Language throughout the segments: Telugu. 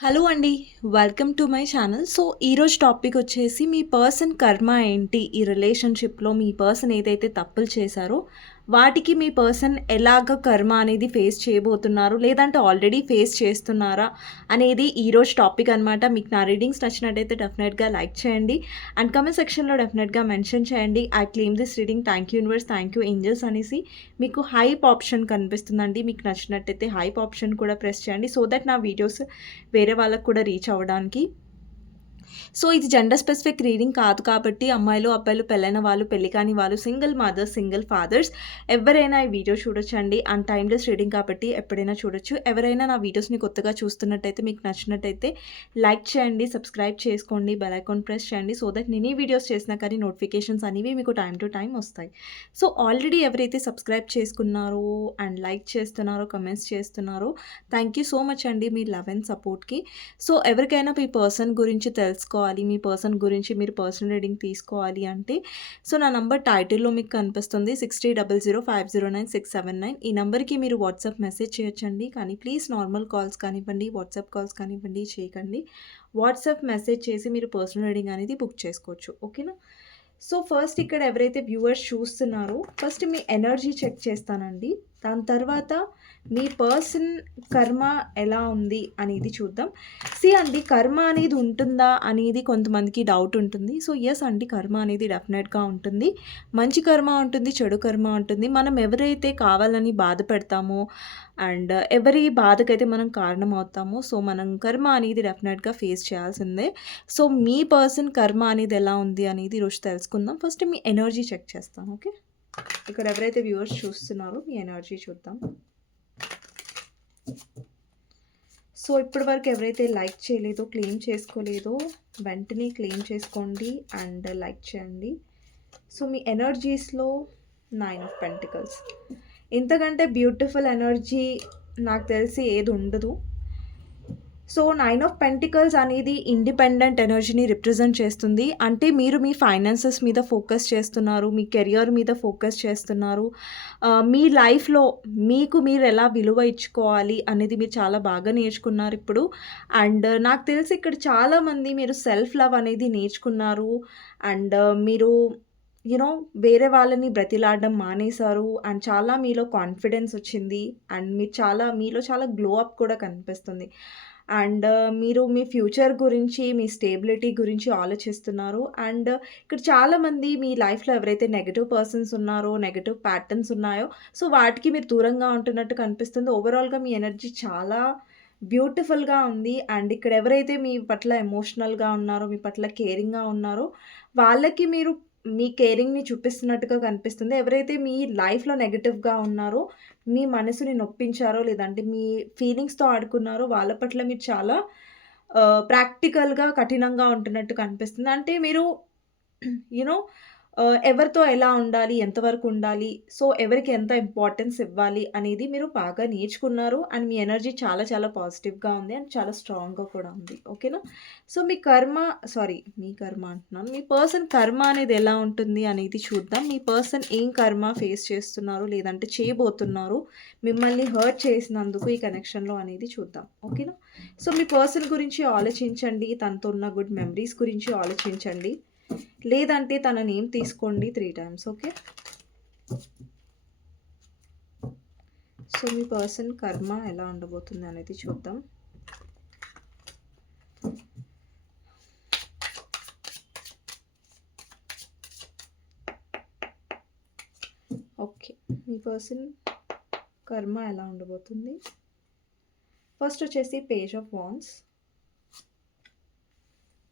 హలో అండి. Welcome to my channel. So, ఈరోజు టాపిక్ వచ్చేసి మీ పర్సన్ కర్మ ఏంటి? ఈ రిలేషన్‌షిప్‌లో మీ పర్సన్ ఏదైతే తప్పులు చేశారో, వాటికి మీ పర్సన్ ఎలాగ కర్మ అనేది ఫేస్ చేయబోతున్నారు? లేదంటే ఆల్రెడీ ఫేస్ చేస్తున్నారా? అనేది ఈరోజు టాపిక్ అనమాట. మీకు నా రీడింగ్స్ నచ్చినట్టయితే డెఫినెట్‌గా లైక్ చేయండి. అండ్ కామెంట్ సెక్షన్‌లో డెఫినెట్‌గా మెన్షన్ చేయండి. I claim this reading. Thank you universe, thank you angels అనేసి మీకు హైప్ ఆప్షన్ కనిపిస్తుందండి. మీకు నచ్చినట్టయితే హైప్ ఆప్షన్ కూడా ప్రెస్ చేయండి. సో దట్ నా వీడియోస్ వేరే వాళ్ళకి కూడా రీచ్ అవ్వడానికి. సో, ఇది జెండర్ స్పెసిఫిక్ రీడింగ్ కాదు కాబట్టి అమ్మాయిలు, అబ్బాయిలు, పెళ్ళైన వాళ్ళు, పెళ్లి కాని వాళ్ళు, సింగిల్ మదర్స్, సింగిల్ ఫాదర్స్ ఎవరైనా ఈ వీడియో చూడొచ్చండి. అండ్ టైమ్‌లెస్ రీడింగ్ కాబట్టి ఎప్పుడైనా చూడొచ్చు. ఎవరైనా నా వీడియోస్‌ని కొత్తగా చూస్తున్నట్టయితే, మీకు నచ్చినట్టయితే లైక్ చేయండి, సబ్స్క్రైబ్ చేసుకోండి, బెల్ ఐకాన్ ప్రెస్ చేయండి. సో దట్ నేను ఈ వీడియోస్ చేసినా కానీ నోటిఫికేషన్స్ అనేవి మీకు టైమ్ టు టైమ్ వస్తాయి. సో, ఆల్రెడీ ఎవరైతే సబ్స్క్రైబ్ చేసుకున్నారో అండ్ లైక్ చేస్తున్నారో, కమెంట్స్ చేస్తున్నారో, థ్యాంక్ యూ సో మచ్ అండి మీ లవ్ అండ్ సపోర్ట్‌కి. సో, ఎవరికైనా మీ పర్సన్ గురించి తెలుసుకోవాలి, మీ పర్సన్ గురించి మీరు పర్సనల్ రీడింగ్ తీసుకోవాలి అంటే, సో, నా నంబర్ టైటిల్‌లో మీకు కనిపిస్తుంది 6300509679. ఈ నంబర్‌కి మీరు వాట్సాప్ మెసేజ్ చేయొచ్చండి. కానీ ప్లీజ్ నార్మల్ కాల్స్ కానివ్వండి, వాట్సాప్ కాల్స్ కానివ్వండి చేయకండి. వాట్సాప్ మెసేజ్ చేసి మీరు పర్సనల్ రీడింగ్ అనేది బుక్ చేసుకోవచ్చు. ఓకేనా? సో, ఫస్ట్ ఇక్కడ ఎవరైతే వ్యూవర్స్ చూస్తున్నారో, ఫస్ట్ మీ ఎనర్జీ చెక్ చేస్తానండి. దాని తర్వాత మీ పర్సన్ కర్మ ఎలా ఉంది అనేది చూద్దాం. అండి, కర్మ అనేది ఉంటుందా అనేది కొంతమందికి డౌట్ ఉంటుంది. సో, యెస్ అండి, కర్మ అనేది డెఫినెట్‌గా ఉంటుంది. మంచి కర్మ ఉంటుంది, చెడు కర్మ ఉంటుంది. మనం ఎవరైతే కావాలని బాధ పెడతామో అండ్ ఎవరి బాధకైతే మనం కారణం అవుతామో, సో, మనం కర్మ అనేది డెఫినెట్‌గా ఫేస్ చేయాల్సిందే. సో, మీ పర్సన్ కర్మ అనేది ఎలా ఉంది అనేది ఈరోజు తెలుసుకుందాం. ఫస్ట్ మీ ఎనర్జీ చెక్ చేస్తాను. ఓకే. ఇక్కడ ఎవరైతే వ్యూవర్స్ చూస్తున్నారో మీ ఎనర్జీ చూద్దాం. సో, ఇప్పటి వరకు ఎవరైతే లైక్ చేయలేదో, క్లెయిమ్ చేసుకోలేదో వెంటనే క్లెయిమ్ చేసుకోండి అండ్ లైక్ చేయండి. సో, మీ ఎనర్జీస్‌లో 9 ఆఫ్ పెంటికల్స్. ఇంతకంటే బ్యూటిఫుల్ ఎనర్జీ నాకు తెలిసి ఏది ఉండదు. సో, 9 ఆఫ్ పెంటికల్స్ అనేది ఇండిపెండెంట్ ఎనర్జీని రిప్రజెంట్ చేస్తుంది. అంటే మీరు మీ ఫైనాన్సెస్ మీద ఫోకస్ చేస్తున్నారు, మీ కెరియర్ మీద ఫోకస్ చేస్తున్నారు. మీ లైఫ్‌లో మీకు మీరు ఎలా విలువ ఇచ్చుకోవాలి అనేది మీరు చాలా బాగా నేర్చుకున్నారు ఇప్పుడు. అండ్ నాకు తెలిసి ఇక్కడ చాలామంది మీరు సెల్ఫ్ లవ్ అనేది నేర్చుకున్నారు. అండ్ మీరు వేరే వాళ్ళని బ్రతిలాడడం మానేశారు. అండ్ చాలా మీలో కాన్ఫిడెన్స్ వచ్చింది. అండ్ మీలో చాలా గ్లో అప్ కూడా కనిపిస్తుంది. అండ్ మీరు మీ ఫ్యూచర్ గురించి, మీ స్టేబిలిటీ గురించి ఆలోచిస్తున్నారు. అండ్ ఇక్కడ చాలామంది మీ లైఫ్‌లో ఎవరైతే నెగెటివ్ పర్సన్స్ ఉన్నారో, నెగెటివ్ ప్యాటర్న్స్ ఉన్నాయో, సో, వాటికి మీరు దూరంగా ఉంటున్నట్టు కనిపిస్తుంది. ఓవరాల్‌గా మీ ఎనర్జీ చాలా బ్యూటిఫుల్‌గా ఉంది. అండ్ ఇక్కడ ఎవరైతే మీ పట్ల ఎమోషనల్‌గా ఉన్నారో, మీ పట్ల కేరింగ్‌గా ఉన్నారో, వాళ్ళకి మీరు మీ కేరింగ్‌ని చూపిస్తున్నట్టుగా కనిపిస్తుంది. ఎవరైతే మీ లైఫ్‌లో నెగెటివ్‌గా ఉన్నారో, మీ మనసుని నొప్పించారో, లేదంటే మీ ఫీలింగ్స్‌తో ఆడుకున్నారో, వాళ్ళ పట్ల మీరు చాలా ప్రాక్టికల్‌గా, కఠినంగా ఉంటున్నట్టు కనిపిస్తుంది. అంటే మీరు యూ నో ఎవరితో ఎలా ఉండాలి? ఎంతవరకు ఉండాలి? సో, ఎవరికి ఎంత ఇంపార్టెన్స్ ఇవ్వాలి? అనేది మీరు బాగా నేర్చుకున్నారు. అండ్ మీ ఎనర్జీ చాలా చాలా పాజిటివ్‌గా ఉంది. అండ్ చాలా స్ట్రాంగ్‌గా కూడా ఉంది. ఓకేనా? సో, మీ కర్మ అంటున్నాను. మీ పర్సన్ కర్మ అనేది ఎలా ఉంటుంది అనేది చూద్దాం. మీ పర్సన్ ఏం కర్మ ఫేస్ చేస్తున్నారు? లేదంటే చేయబోతున్నారు? మిమ్మల్ని హర్ట్ చేసినందుకు ఈ కనెక్షన్‌లో అనేది చూద్దాం. ఓకేనా? సో, మీ పర్సన్ గురించి ఆలోచించండి. తనతో ఉన్న గుడ్ మెమరీస్ గురించి ఆలోచించండి. లేదంటే తన నేమ్ తీసుకోండి 3 టైమ్స్. ఓకే. సో, మీ పర్సన్ కర్మ ఎలా ఉండబోతుంది అనేది చూద్దాం. ఓకే. మీ పర్సన్ కర్మ ఎలా ఉండబోతుంది? ఫస్ట్ వచ్చేసి page of wands,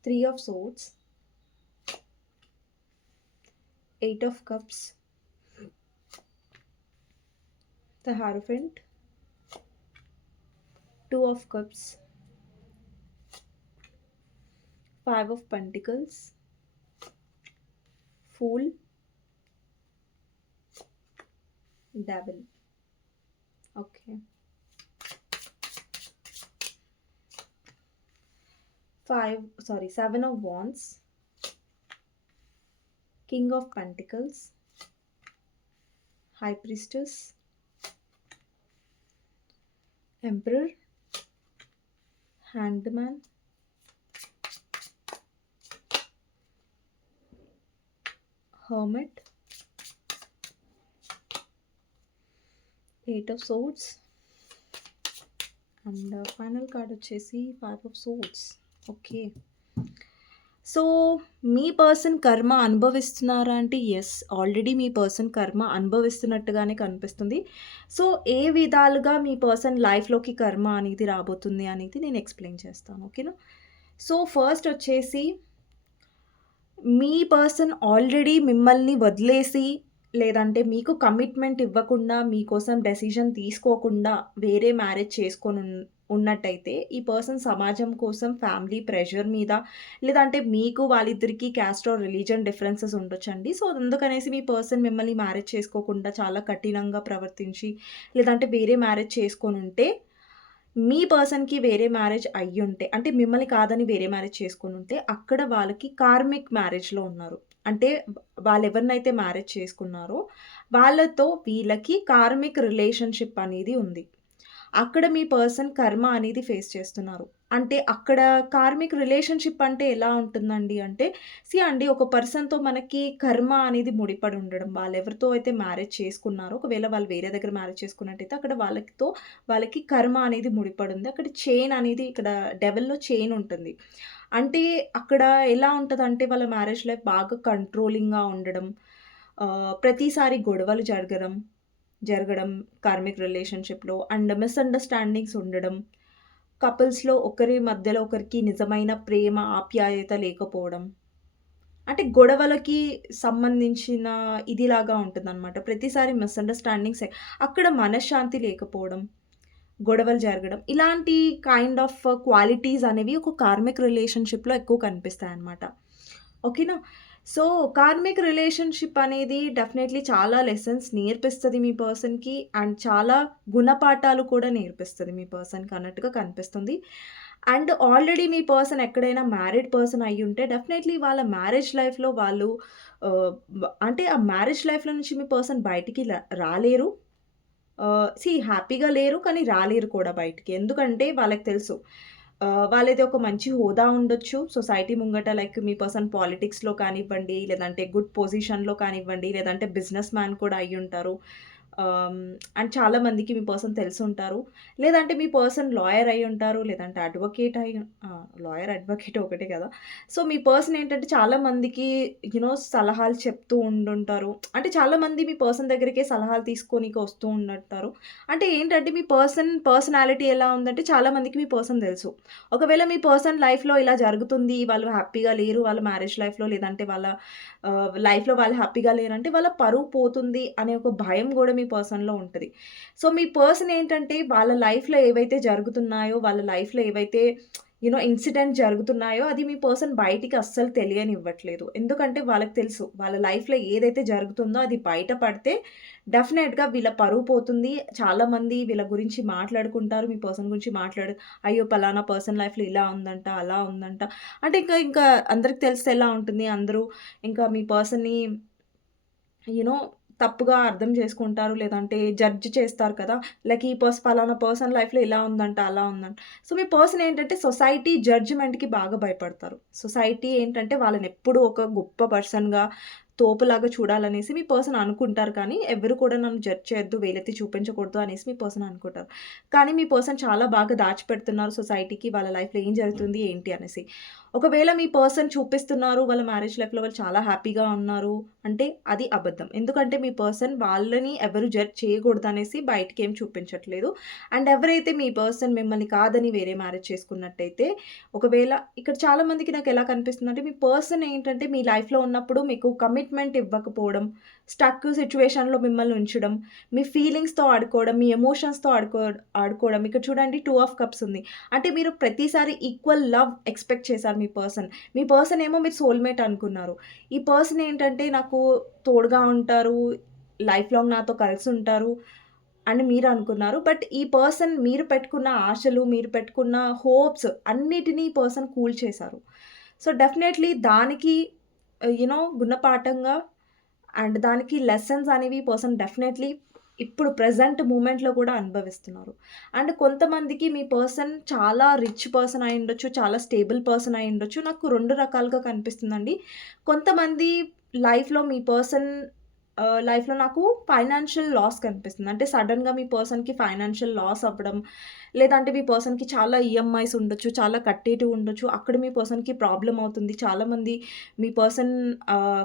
3 of swords, 8 of cups, the Hierophant, 2 of Cups, 5 of Pentacles, Fool, Devil. Okay. 7 of Wands, King of Pentacles, High Priestess, Emperor, hand man, hermit, 8 of swords and final card వచ్చేసి 5 of swords. Okay. So me person కర్మ అనుభవిస్తున్నారా అంటే ఎస్, ఆల్రెడీ మీ పర్సన్ కర్మ అనుభవిస్తున్నట్టుగానే కనిపిస్తుంది. సో ఏ విధాలుగా మీ పర్సన్ లైఫ్లోకి కర్మ అనేది రాబోతుంది అనేది నేను ఎక్స్ప్లెయిన్ చేస్తాను. ఓకేనా? సో ఫస్ట్ వచ్చేసి మీ పర్సన్ ఆల్రెడీ మిమ్మల్ని వదిలేసి లేదంటే మీకు కమిట్మెంట్ ఇవ్వకుండా మీకోసం డెసిషన్ తీసుకోకుండా వేరే మ్యారేజ్ చేసుకొని ఉన్నట్టయితే ఈ పర్సన్ సమాజం కోసం ఫ్యామిలీ ప్రెషర్ మీద లేదంటే మీకు వాళ్ళిద్దరికీ క్యాస్ట్ ఆర్ రిలీజన్ డిఫరెన్సెస్ ఉండొచ్చండి. సో అందుకనేసి మీ పర్సన్ మిమ్మల్ని మ్యారేజ్ చేసుకోకుండా చాలా కఠినంగా ప్రవర్తించి లేదంటే వేరే మ్యారేజ్ చేసుకొని ఉంటే మీ పర్సన్‌కి వేరే మ్యారేజ్ అయ్యుంటే అంటే మిమ్మల్ని కాదని వేరే మ్యారేజ్ చేసుకొనుంటే అక్కడ వాళ్ళకి కార్మిక్ మ్యారేజ్‌లో ఉన్నారు. అంటే వాళ్ళెవరినైతే మ్యారేజ్ చేసుకున్నారో వాళ్ళతో వీళ్ళకి కార్మిక్ రిలేషన్‌షిప్ అనేది ఉంది. అక్కడ మీ పర్సన్ కర్మ అనేది ఫేస్ చేస్తున్నారు. అంటే అక్కడ కార్మిక్ రిలేషన్‌షిప్ అంటే ఎలా ఉంటుందండి అంటే, అండి ఒక పర్సన్‌తో మనకి కర్మ అనేది ముడిపడి ఉండడం. వాళ్ళెవరితో అయితే మ్యారేజ్ చేసుకున్నారో ఒకవేళ వాళ్ళు వేరే దగ్గర మ్యారేజ్ చేసుకున్నట్టయితే అక్కడ వాళ్ళకి కర్మ అనేది ముడిపడుంది. అక్కడ చైన్ అనేది ఇక్కడ డెవిల్‌లో చైన్ ఉంటుంది. అంటే అక్కడ ఎలా ఉంటదంటే వాళ్ళ మ్యారేజ్ లైఫ్ బాగా కంట్రోలింగ్‌గా ఉండడం, ప్రతిసారి గొడవలు జరగడం కార్మిక్ రిలేషన్‌షిప్‌లో అండ్ మిస్‌అండర్‌స్టాండింగ్స్ ఉండడం. కపుల్స్‌లో ఒకరి మధ్యలో ఒకరికి నిజమైన ప్రేమ, ఆప్యాయత లేకపోవడం. అంటే గొడవలకి సంబంధించిన ఇదిలాగా ఉంటుందనమాట. ప్రతిసారి మిస్‌అండర్‌స్టాండింగ్సే. అక్కడ మనశ్శాంతి లేకపోవడం, గొడవలు జరగడం. ఇలాంటి కైండ్ ఆఫ్ క్వాలిటీస్ అనేవి ఒక కార్మిక్ రిలేషన్‌షిప్‌లో ఎక్కువ కనిపిస్తాయన్నమాట. ఓకేనా? సో, కార్మిక్ రిలేషన్‌షిప్ అనేది డెఫినైట్‌లీ చాలా లెసన్స్ నేర్పిస్తది మీ పర్సన్‌కి అండ్ చాలా గుణపాఠాలు కూడా నేర్పిస్తది మీ పర్సన్‌కి అన్నట్టుగా కనిపిస్తుంది. అండ్ ఆల్రెడీ మీ పర్సన్ ఎక్కడైనా మ్యారీడ్ పర్సన్ అయ్యుంటే డెఫినైట్‌లీ వాళ్ళ మ్యారేజ్ లైఫ్‌లో వాళ్ళు ఆహ్, అంటే ఆ మ్యారేజ్ లైఫ్‌లో నుంచి మీ పర్సన్ బయటికి రాలేరు. హ్యాపీగా లేరు. కానీ రాలేరు కూడా బయటికి. ఎందుకంటే వాళ్ళకి తెలుసు. వాళ్ళది ఒక మంచి హోదా ఉండొచ్చు. సొసైటీ ముంగట లైక్ మీ పర్సన్ పాలిటిక్స్‌లో కానివ్వండి, లేదంటే గుడ్ పొజిషన్‌లో కానివ్వండి, లేదంటే బిజినెస్ మ్యాన్ కూడా అయ్యుంటారు. ఆహ్, అండ్ చాలా మందికి మీ పర్సన్ తెలిసుంటారు. లేదంటే మీ పర్సన్ లాయర్ అయ్యుంటారు. లేదంటే లాయర్, అడ్వకేట్ ఒకటే కదా! సో, మీ పర్సన్ ఏంటంటే చాలా మందికి సలహాలు చెప్తూ ఉండుంటారు. అంటే చాలామంది మీ పర్సన్ దగ్గరికే సలహాలు తీసుకోనీకి వస్తూ ఉండుంటారు. అంటే ఏంటంటే మీ పర్సనాలిటీ ఎలా ఉందంటే చాలా మందికి మీ పర్సన్ తెలుసు. ఒకవేళ మీ పర్సన్ లైఫ్‌లో ఇలా జరుగుతుంది, వాళ్ళు హ్యాపీగా లేరు, వాళ్ళ మ్యారేజ్ లైఫ్‌లో లేదంటే వాళ్ళ లైఫ్‌లో వాళ్ళు హ్యాపీగా లేరంటే వాళ్ళ పరువు పోతుంది అనే ఒక భయం గూడా మీ పర్సన్‌లో ఉంటది. సో, మీ పర్సన్ ఏంటంటే వాళ్ళ లైఫ్‌లో ఏవైతే జరుగుతున్నాయో, వాళ్ళ లైఫ్‌లో ఏవైతే ఇన్సిడెంట్ జరుగుతున్నాయో అది మీ పర్సన్ బయటికి అస్సలు తెలియనివ్వట్లేదు. ఎందుకంటే వాళ్ళకి తెలుసు. వాళ్ళ లైఫ్‌లో ఏదైతే జరుగుతుందో అది బయట పడితే డెఫినెట్‌గా వీళ్ళ పరువు పోతుంది. చాలామంది వీళ్ళ గురించి మాట్లాడుకుంటారు. మీ పర్సన్ గురించి అయ్యో! పలానా పర్సన్ లైఫ్‌లో ఇలా ఉందంట, అలా ఉందంట. అంటే ఇంకా అందరికి తెలిస్తే ఎలా ఉంటుంది? అందరూ ఇంకా మీ పర్సన్‌ని యూ నో తప్పుగా అర్థం చేసుకుంటారు. లేదంటే జడ్జ్ చేస్తారు కదా! లైక్ ఈ పలానా పర్సన్ లైఫ్‌లో ఇలా ఉందంట, అలా ఉందంట. సో, మీ పర్సన్ ఏంటంటే సొసైటీ జడ్జ్‌మెంట్‌కి బాగా భయపడతారు. సొసైటీ ఏంటంటే వాళ్ళనెప్పుడూ ఒక గొప్ప పర్సన్‌గా, తోపులాగా చూడాలనేసి మీ పర్సన్ అనుకుంటారు. కానీ ఎవరు కూడా నన్ను జడ్జ్ చేయొద్దు, వేలెత్తి చూపించకూడదు అనేసి మీ పర్సన్ అనుకుంటారు. కానీ మీ పర్సన్ చాలా బాగా దాచిపెడుతున్నారు సొసైటీకి వాళ్ళ లైఫ్‌లో ఏం జరుగుతుంది, ఏంటి అనేసి. ఒకవేళ మీ పర్సన్ చూపిస్తున్నారు, వాళ్ళ మ్యారేజ్ లైఫ్‌లో వాళ్ళు చాలా హ్యాపీగా ఉన్నారు అంటే అది అబద్ధం. ఎందుకంటే మీ పర్సన్ వాళ్ళని ఎవరు జడ్జ్ చేయకూడదనేసి బయటికేం చూపించట్లేదు. అండ్ ఎవరైతే మీ పర్సన్ మిమ్మల్ని కాదని వేరే మ్యారేజ్ చేసుకున్నట్టయితే, ఒకవేళ ఇక్కడ చాలా మందికి నాకెలా కనిపిస్తుందంటే, మీ పర్సన్ ఏంటంటే మీ లైఫ్‌లో ఉన్నప్పుడు మీకు కమిట్మెంట్ ఇవ్వకపోవడం, స్టక్ సిట్యుయేషన్‌లో మిమ్మల్ని ఉంచడం, మీ ఫీలింగ్స్‌తో ఆడుకోవడం, మీ ఎమోషన్స్‌తో ఆడుకోవడం. ఇక్కడ చూడండి 2 ఆఫ్ కప్స్ ఉంది. అంటే మీరు ప్రతిసారి ఈక్వల్ లవ్ ఎక్స్‌పెక్ట్ చేశారు మీ పర్సన్. మీ పర్సన్ ఏమో మీరు సోల్‌మేట్ అనుకున్నారు. ఈ పర్సన్ ఏంటంటే నాకు తోడుగా ఉంటారు, లైఫ్ లాంగ్ నాతో కలిసుంటారు అని మీరు అనుకున్నారు. బట్ ఈ పర్సన్ మీరు పెట్టుకున్న ఆశలు, మీరు పెట్టుకున్న హోప్స్ అన్నిటిని ఈ పర్సన్ కూల్చేశారు. సో, డెఫినైట్‌లీ దానికి గుణపాఠంగా అండ్ దానికి లెసన్స్ అనేవి పర్సన్ డెఫినైట్‌లీ ఇప్పుడు ప్రెజెంట్ మూమెంట్‌లో కూడా అనుభవిస్తున్నారు. అండ్ కొంతమందికి మీ పర్సన్ చాలా రిచ్ పర్సన్ అయ్యుండొచ్చు, చాలా స్టేబుల్ పర్సన్ అయ్యుండొచ్చు. నాకు 2 రకాలుగా కనిపిస్తుందండి. కొంతమంది లైఫ్‌లో మీ పర్సన్ లైఫ్‌లో నాకు ఫైనాన్షియల్ లాస్ కనిపిస్తుంది. అంటే సడెన్‌గా మీ పర్సన్‌కి ఫైనాన్షియల్ లాస్ అవ్వడం, లేదంటే మీ పర్సన్‌కి చాలా ఈఎంఐస్ ఉండొచ్చు, చాలా కట్టేటివి ఉండొచ్చు. అక్కడ మీ పర్సన్‌కి ప్రాబ్లమ్ అవుతుంది. చాలామంది మీ పర్సన్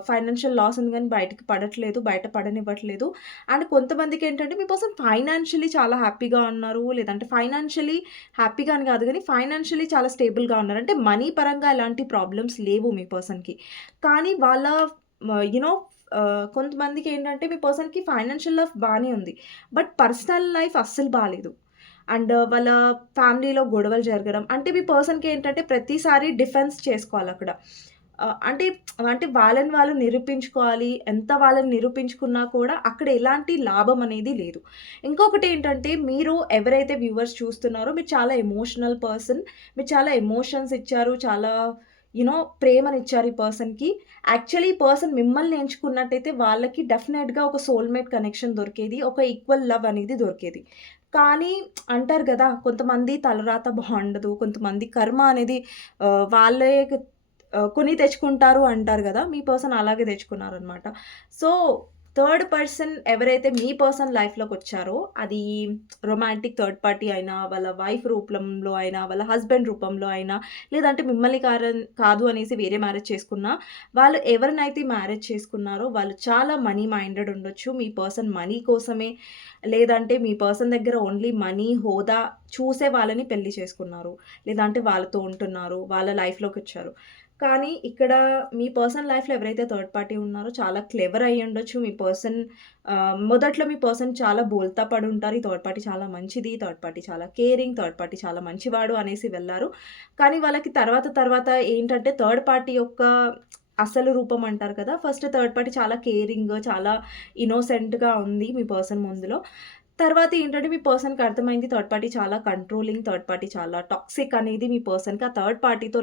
ఫైనాన్షియల్ లాస్ ఉంది గానీ బయటకి పడట్లేదు, బయట పడనివ్వట్లేదు. అండ్ కొంతమందికేంటంటే మీ పర్సన్ ఫైనాన్షియల్లీ చాలా హ్యాపీగా ఉన్నారు. లేదంటే ఫైనాన్షియల్లీ హ్యాపీగా అని కాదు గానీ, ఫైనాన్షియల్లీ చాలా స్టేబుల్‌గా ఉన్నారు. అంటే మనీ పరంగా ఎలాంటి ప్రాబ్లమ్స్ లేవు మీ పర్సన్‌కి. కానీ వాళ్ళ యూ నో కొంతమందికేంటంటే మీ పర్సన్‌కి ఫైనాన్షియల్ లైఫ్ బానే ఉంది. బట్ పర్సనల్ లైఫ్ అస్సలు బాలేదు. అండ్ వాళ్ళ ఫ్యామిలీలో గొడవలు జరగడం. అంటే మీ పర్సన్‌కి ఏంటంటే ప్రతిసారి డిఫెన్స్ చేసుకోవాలక్కడ. అంటే అంటే వాళ్ళని వాళ్ళు నిరూపించుకోవాలి. ఎంత వాళ్ళని నిరూపించుకున్నా కూడా అక్కడ ఎలాంటి లాభం అనేది లేదు. ఇంకొకటేంటంటే మీరు ఎవరైతే వ్యూవర్స్ చూస్తున్నారో మీరు చాలా ఎమోషనల్ పర్సన్. మీరు చాలా ఎమోషన్స్ ఇచ్చారు. చాలా ప్రేమనిచ్చారు ఈ పర్సన్‌కి. యాక్చువల్లీ ఈ పర్సన్ మిమ్మల్ని ఎంచుకున్నట్టయితే వాళ్ళకి డెఫినెట్‌గా ఒక సోల్‌మేట్ కనెక్షన్ దొరికేది. ఒక ఈక్వల్ లవ్ అనేది దొరికేది. కానీ అంటారు గదా! కొంతమంది తలరాత బావుండదు. కొంతమంది కర్మ అనేది వాళ్ళే కొని తెచ్చుకుంటారు అంటారు గదా! మీ పర్సన్ అలాగే తెచ్చుకున్నారనమాట. సో, థర్డ్ పర్సన్ ఎవరైతే మీ పర్సన్ లైఫ్‌లోకొచ్చారో అది రొమాంటిక్ థర్డ్ పార్టీ అయినా, వాళ్ళ వైఫ్ రూపంలో అయినా, వాళ్ళ హస్బెండ్ రూపంలో అయినా, లేదంటే మిమ్మల్ని కాదు అనేసి వేరే మ్యారేజ్ చేసుకున్నా, వాళ్ళు ఎవరినైతే మ్యారేజ్ చేసుకున్నారో వాళ్ళు చాలా మనీ మైండెడ్ ఉండొచ్చు. మీ పర్సన్ మనీ కోసమే లేదంటే మీ పర్సన్ దగ్గర ఓన్లీ మనీ, హోదా చూసే వాళ్ళని పెళ్లి చేసుకున్నారు. లేదంటే వాళ్ళతో ఉంటున్నారు. వాళ్ళ లైఫ్‌లోకొచ్చారు. కానీ ఇక్కడ మీ పర్సనల్ లైఫ్‌లో ఎవరైతే థర్డ్ పార్టీ ఉన్నారో చాలా క్లెవర్ అయ్యుండొచ్చు. మీ పర్సన్ మొదట్లో మీ పర్సన్ చాలా బోల్తా పడుంటారు. ఈ థర్డ్ పార్టీ చాలా మంచిది, థర్డ్ పార్టీ చాలా కేరింగ్, థర్డ్ పార్టీ చాలా మంచివాడు అనేసి వెళ్లారు. కానీ వాళ్ళకి తర్వాత తర్వాత ఏంటంటే థర్డ్ పార్టీ యొక్క అసలు రూపం అంటారు కదా! ఫస్ట్ థర్డ్ పార్టీ చాలా కేరింగ్, చాలా ఇన్నోసెంట్‌గా ఉంది మీ పర్సన్ ముందులో. తర్వాత ఏంటంటే మీ పర్సన్‌కి అర్థమైంది థర్డ్ పార్టీ చాలా కంట్రోలింగ్, థర్డ్ పార్టీ చాలా టాక్సిక్ అనేది మీ పర్సన్‌కి. ఆ థర్డ్ పార్టీతో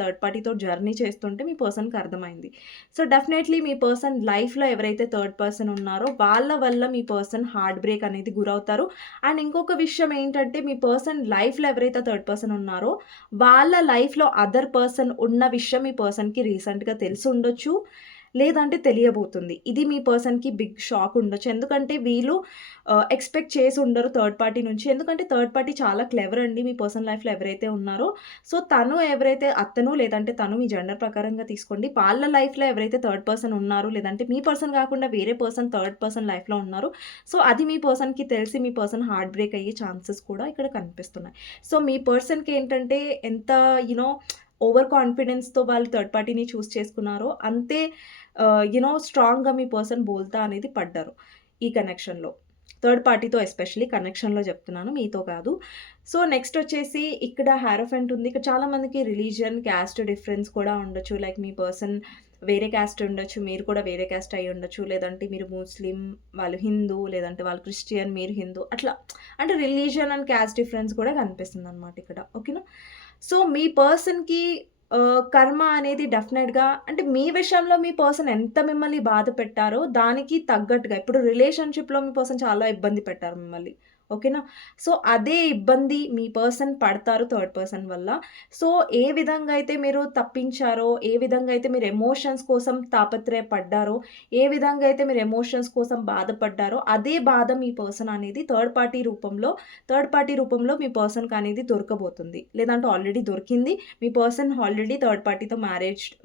థర్డ్ పార్టీతో జర్నీ చేస్తుంటే మీ పర్సన్‌కి అర్థమైంది. సో, డెఫినైట్‌లీ మీ పర్సన్ లైఫ్‌లో ఎవరైతే థర్డ్ పర్సన్ ఉన్నారో వాళ్ళ వల్ల మీ పర్సన్ హార్ట్ బ్రేక్ అనేది గురవుతారు. అండ్ ఇంకొక విషయం ఏంటంటే మీ పర్సన్ లైఫ్‌లో ఎవరైతే థర్డ్ పర్సన్ ఉన్నారో వాళ్ళ లైఫ్‌లో అదర్ పర్సన్ ఉన్న విషయం మీ పర్సన్‌కి రీసెంట్‌గా తెలిసుండొచ్చు. లేదంటే తెలియబోతుంది. ఇది మీ పర్సన్‌కి బిగ్ షాక్ ఉండొచ్చు. ఎందుకంటే వీళ్ళు ఎక్స్‌పెక్ట్ చేసి ఉండరు థర్డ్ పార్టీ నుంచి. ఎందుకంటే థర్డ్ పార్టీ చాలా క్లెవర్ అండి మీ పర్సనల్ లైఫ్‌లో ఎవరైతే ఉన్నారో. సో, అతను లేదంటే తను మీ జెండర్ ప్రకారంగా తీసుకోండి. వాళ్ళ లైఫ్‌లో ఎవరైతే థర్డ్ పర్సన్ ఉన్నారో లేదంటే మీ పర్సన్ కాకుండా వేరే పర్సన్ థర్డ్ పర్సన్ లైఫ్‌లో ఉన్నారు. సో, అది మీ పర్సన్‌కి తెలిసి మీ పర్సన్ హార్ట్ బ్రేక్ అయ్యే ఛాన్సెస్ కూడా ఇక్కడ కనిపిస్తున్నాయి. సో, మీ పర్సన్‌కి ఏంటంటే ఎంత ఓవర్ కాన్ఫిడెన్స్‌తో వాళ్ళు థర్డ్ పార్టీని చూజ్ చేసుకున్నారో అంతే స్ట్రాంగ్‌గా మీ పర్సన్ బోల్తా అనేది పడ్డారు ఈ కనెక్షన్‌లో. థర్డ్ పార్టీతో ఎస్పెషల్లీ కనెక్షన్‌లో చెప్తున్నాను. మీతో కాదు. సో, నెక్స్ట్ వచ్చేసి ఇక్కడ హారోఫెంట్ ఉంది. ఇక్కడ చాలా మందికి రిలీజియన్, క్యాస్ట్ డిఫరెన్స్ కూడా ఉండొచ్చు. లైక్ మీ పర్సన్ వేరే క్యాస్ట్ ఉండొచ్చు. మీరు కూడా వేరే క్యాస్ట్ అయ్యి ఉండొచ్చు. లేదంటే మీరు ముస్లిం, వాళ్ళు హిందూ, లేదంటే వాళ్ళు క్రిస్టియన్, మీరు హిందూ అట్లా. అంటే రిలీజియన్ అండ్ క్యాస్ట్ డిఫరెన్స్ కూడా కనిపిస్తుందనమాట ఇక్కడ. ఓకేనా? సో, మీ పర్సన్‌కి కర్మ అనేది డెఫినెట్‌గా అంటే మీ విషయంలో మీ పర్సన్ ఎంత మిమ్మల్ని బాధ పెట్టారో దానికి తగ్గట్టుగా ఇప్పుడు రిలేషన్‌షిప్‌లో మీ పర్సన్ చాలా ఇబ్బంది పెట్టారు మిమ్మల్ని. ఓకేనా? సో, అదే ఇబ్బంది మీ పర్సన్ పడతారు థర్డ్ పర్సన్ వల్ల. సో, ఏ విధంగా అయితే మీరు తప్పించారో, ఏ విధంగా అయితే మీరు ఎమోషన్స్ కోసం తాపత్రయపడ్డారో, ఏ విధంగా అయితే మీరు ఎమోషన్స్ కోసం బాధపడ్డారో, అదే బాధ మీ పర్సన్ అనేది థర్డ్ పార్టీ రూపంలో మీ పర్సన్‌కనేది దొరకబోతుంది. లేదంటే ఆల్రెడీ దొరికింది. మీ పర్సన్ ఆల్రెడీ థర్డ్ పార్టీతో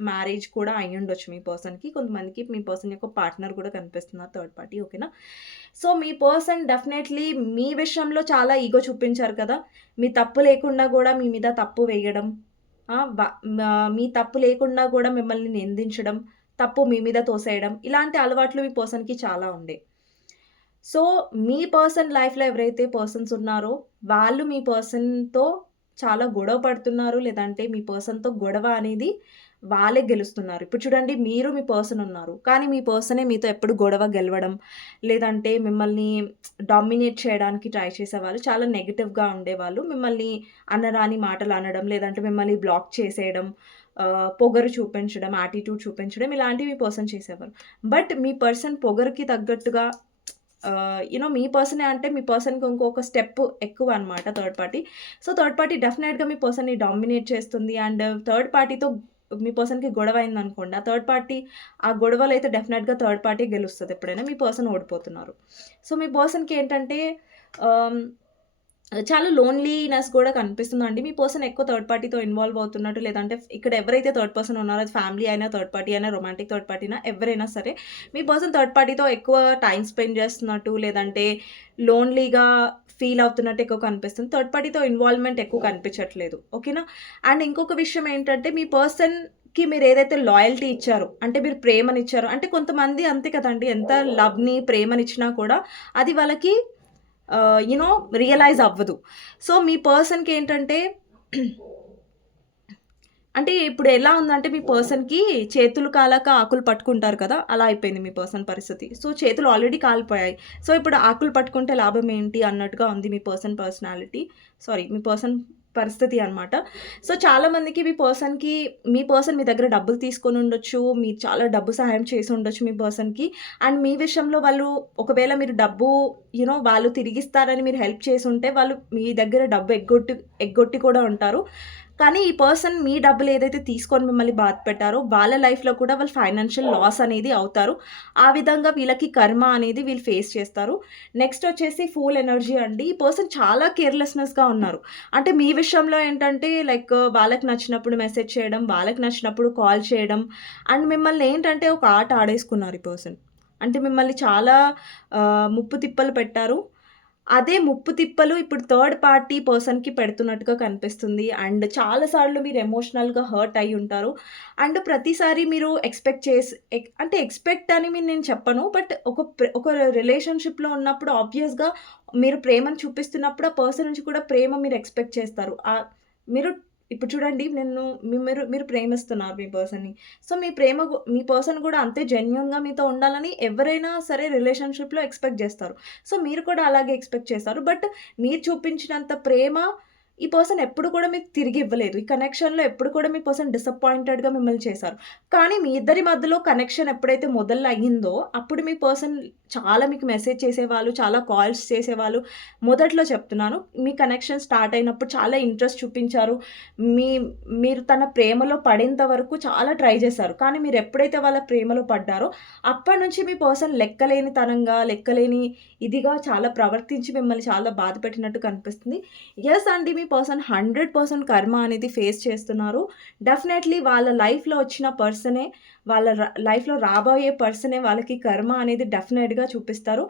మ్యారేజ్ కూడా అయ్యుండొచ్చు మీ పర్సన్‌కి. కొంతమందికి మీ పర్సన్ యొక్క పార్ట్నర్ కూడా కనిపిస్తున్నారు థర్డ్ పార్టీ. ఓకేనా? సో, మీ పర్సన్ డెఫినైట్‌లీ మీ విషయంలో చాలా ఇగో చూపించారు కదా! మీ తప్పు లేకుండా గూడా మీ మీద తప్పు వేయడం. ఆ! వ మీ తప్పు లేకుండా గూడా మిమ్మల్ని నిందించడం, తప్పు మీ మీద తోసేయడం, ఇలాంటి అలవాట్లు మీ పర్సన్‌కి చాలా ఉండే. సో, మీ పర్సన్ లైఫ్‌లో ఎవరైతే పర్సన్స్ ఉన్నారో, వాళ్ళు మీ పర్సన్‌తో చాలా గొడవ పడుతున్నారు. లేదంటే మీ పర్సన్‌తో గొడవ అనేది వాళ్ళే గెలుస్తున్నారు. ఇప్పుడు చూడండి మీరు మీ పర్సన్ ఉన్నారు. కానీ మీ పర్సనే మీతో ఎప్పుడు గొడవ గెలవడం, లేదంటే మిమ్మల్ని డామినేట్ చేయడానికి ట్రై చేసేవాళ్ళు. చాలా నెగెటివ్‌గా ఉండేవాళ్ళు. మిమ్మల్ని అనరాని మాటలు అనడం, లేదంటే మిమ్మల్ని బ్లాక్ చేసేయడం, పొగరు చూపించడం, యాటిట్యూడ్ చూపించడం ఇలాంటివి మీ పర్సన్ చేసేవారు. బట్ మీ పర్సన్ పొగరుకి తగ్గట్టుగా మీ పర్సనే అంటే మీ పర్సన్‌కి ఇంకొక స్టెప్ ఎక్కువ అనమాట third party. So, third party డెఫినెట్‌గా మీ పర్సన్‌ని డామినేట్ చేస్తుంది. అండ్ థర్డ్ పార్టీతో మీ పర్సన్‌కి గొడవ అయిందనుకోండి. ఆ థర్డ్ పార్టీ ఆ గొడవలో అయితే డెఫినెట్‌గా థర్డ్ పార్టీ గెలుస్తది ఎప్పుడైనా. మీ పర్సన్ ఓడిపోతున్నారు. సో, మీ పర్సన్‌కి ఏంటంటే ఆహ్, చాలా లోన్లీనెస్ కూడా కనిపిస్తుందండి. మీ పర్సన్ ఎక్కువ థర్డ్ పార్టీతో ఇన్వాల్వ్ అవుతున్నట్టు, లేదంటే ఇక్కడ ఎవరైతే థర్డ్ పర్సన్ ఉన్నారో అది ఫ్యామిలీ అయినా, థర్డ్ పార్టీ అయినా, రొమాంటిక్ థర్డ్ పార్టీ అయినా ఎవరైనా సరే, మీ పర్సన్ థర్డ్ పార్టీతో ఎక్కువ టైమ్ స్పెండ్ చేస్తున్నట్టు, లేదంటే లోన్లీగా ఫీల్ అవుతున్నట్టు ఎక్కువ కనిపిస్తుంది. థర్డ్ పార్టీతో ఇన్వాల్వ్‌మెంట్ ఎక్కువ కనిపించట్లేదు. ఓకేనా? అండ్ ఇంకొక విషయం ఏంటంటే మీ పర్సన్‌కి మీరేదైతే లాయల్టీ ఇచ్చారో, అంటే మీరు ప్రేమనిచ్చారో, అంటే కొంతమంది అంతే కదండీ! ఎంత లవ్‌ని, ప్రేమనిచ్చినా కూడా అది వాళ్ళకి రియలైజ్ అవ్వదు. సో, మీ పర్సన్‌కేంటంటే అంటే ఇప్పుడు ఎలా ఉందంటే మీ పర్సన్‌కి చేతులు కాలాక ఆకులు పట్టుకుంటారు కదా! అలా అయిపోయింది మీ పర్సన్ పరిస్థితి. సో, చేతులు ఆల్రెడీ కాలిపోయాయి. సో, ఇప్పుడు ఆకులు పట్టుకుంటే లాభం ఏంటి అన్నట్టుగా ఉంది మీ పర్సన్ పర్సనాలిటీ. సారీ, మీ పర్సన్ పరిస్థితి అనమాట. సో, చాలామందికి మీ పర్సన్ మీ దగ్గర డబ్బులు తీసుకొనుండొచ్చు. మీరు చాలా డబ్బు సహాయం చేసుండొచ్చు మీ పర్సన్‌కి. అండ్ మీ విషయంలో వాళ్ళు ఒకవేళ మీరు డబ్బు వాళ్ళు తిరిగిస్తారని మీరు హెల్ప్ చేసుంటే వాళ్ళు మీ దగ్గర డబ్బు ఎగ్గొట్టి కూడా ఉంటారు. కానీ ఈ పర్సన్ మీ డబ్బులు ఏదైతే తీసుకొని మిమ్మల్ని బాధపెట్టారో, వాళ్ళ లైఫ్‌లో కూడా వాళ్ళు ఫైనాన్షియల్ లాస్ అనేది అవుతారు. ఆ విధంగా వీళ్ళకి కర్మ అనేది వీళ్ళు ఫేస్ చేస్తారు. నెక్స్ట్ వచ్చేసి ఫూల్ ఎనర్జీ అండి. ఈ పర్సన్ చాలా కేర్‌లెస్‌నెస్‌గా ఉన్నారు. అంటే మీ విషయంలో ఏంటంటే లైక్ వాళ్ళకి నచ్చినప్పుడు మెసేజ్ చేయడం, వాళ్ళకి నచ్చినప్పుడు కాల్ చేయడం, అండ్ మిమ్మల్ని ఏంటంటే ఒక ఆట ఆడేసుకున్నారు ఈ పర్సన్. అంటే మిమ్మల్ని చాలా ముప్పు తిప్పలు పెట్టారు. అదే ముప్పు తిప్పలు ఇప్పుడు థర్డ్ పార్టీ పర్సన్‌కి పెడుతున్నట్టుగా కనిపిస్తుంది. అండ్ చాలా సార్లు మీరు ఎమోషనల్‌గా హర్ట్ అయ్యుంటారు. అండ్ ప్రతిసారి మీరు ఎక్స్‌పెక్ట్ చేసి అంటే ఎక్స్‌పెక్ట్ అని నేను చెప్పను. బట్ ఒక రిలేషన్‌షిప్‌లో ఉన్నప్పుడు ఆబ్వియస్‌గా మీరు ప్రేమను చూపిస్తున్నప్పుడు ఆ పర్సన్ నుంచి కూడా ప్రేమ మీరు ఎక్స్‌పెక్ట్ చేస్తారు. మీరు ఇప్పుడు చూడండి, మీరు ప్రేమిస్తున్నారు మీ పర్సన్‌ని. సో, మీ పర్సన్ కూడా అంతే జెన్యూన్‌గా మీతో ఉండాలని ఎవరైనా సరే రిలేషన్‌షిప్‌లో ఎక్స్‌పెక్ట్ జేస్తారు. సో, మీరు కూడా అలాగే ఎక్స్‌పెక్ట్ చేస్తారు. బట్ మీరు చూపించినంత ప్రేమ ఈ పర్సన్ ఎప్పుడు కూడా మీకు తిరిగి ఇవ్వలేదు. ఈ కనెక్షన్‌లో ఎప్పుడు కూడా మీ పర్సన్ డిసప్పాయింటెడ్‌గా మిమ్మల్ని చేశారు. కానీ మీ ఇద్దరి మధ్యలో కనెక్షన్ ఎప్పుడైతే మొదలయ్యిందో, అప్పుడు మీ పర్సన్ చాలా మీకు మెసేజ్ చేసేవాళ్ళు, చాలా కాల్స్ చేసేవాళ్ళు. మొదట్లో చెప్తున్నాను. మీ కనెక్షన్ స్టార్ట్ అయినప్పుడు చాలా ఇంట్రెస్ట్ చూపించారు. మీ మీరు తన ప్రేమలో పడేంత వరకు చాలా ట్రై చేశారు. కానీ మీరెప్పుడైతే వాళ్ళ ప్రేమలో పడ్డారో, అప్పటినుంచి మీ పర్సన్ లెక్కలేనితనంగా, లెక్కలేని ఇదిగా చాలా ప్రవర్తించి మిమ్మల్ని చాలా బాధపెట్టినట్టు కనిపిస్తుంది. యెస్ అండి. మీ పర్సన్ 100% కర్మ అనేది ఫేస్ చేస్తున్నారు. డెఫినైట్‌లీ వాళ్ళ లైఫ్‌లో వచ్చిన పర్సనే, వాళ్ళ లైఫ్‌లో రాబోయే పర్సనే వాళ్ళకి కర్మ అనేది డెఫినెట్‌గా చూపిస్తారు.